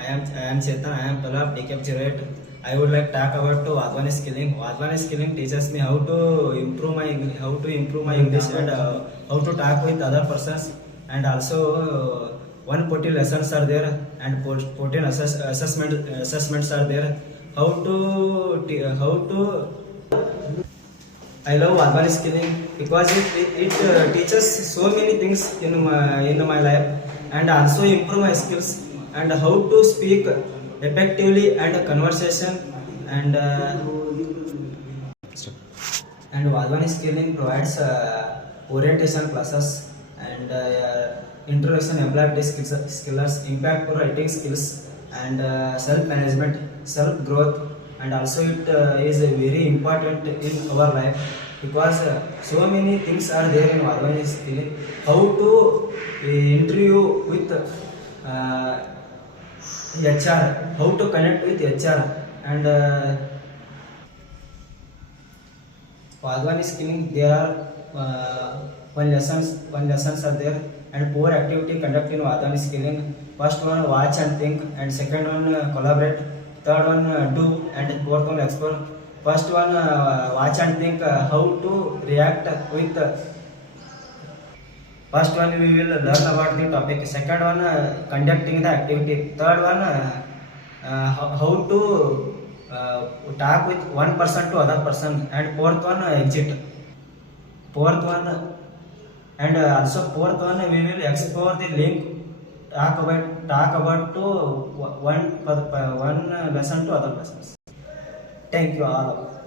I am Chetan. I am 12 DKF08. I would like to talk about to Vadvani skilling. Vadvani skilling teaches me how to improve my English and how to talk with other persons, and also 140 lessons are there and 14 assessments are there. How to I love Vadvani skilling because it teaches so many things in my life, and also improve my skills and how to speak effectively and conversation, and Vadvani skilling provides orientation classes and introduction employability skills, impact writing skills, and self management, self growth, and also it is very important in our life because so many things are there in Vadvani skilling. How to interview with HR, how to connect with HR, and Vadvani skilling there are one lessons are there and 4 activity conduct in Vadvani skilling. First one watch and think, and second one collaborate, third one do, and fourth one explore. First one watch and think, how to react with. First one we will learn about the topic. Second one conducting the activity. Third one how to talk with one person to other person, and fourth one exit. Fourth one and also fourth one we will explore the link. Talk about to one lesson to other lessons. Thank you all.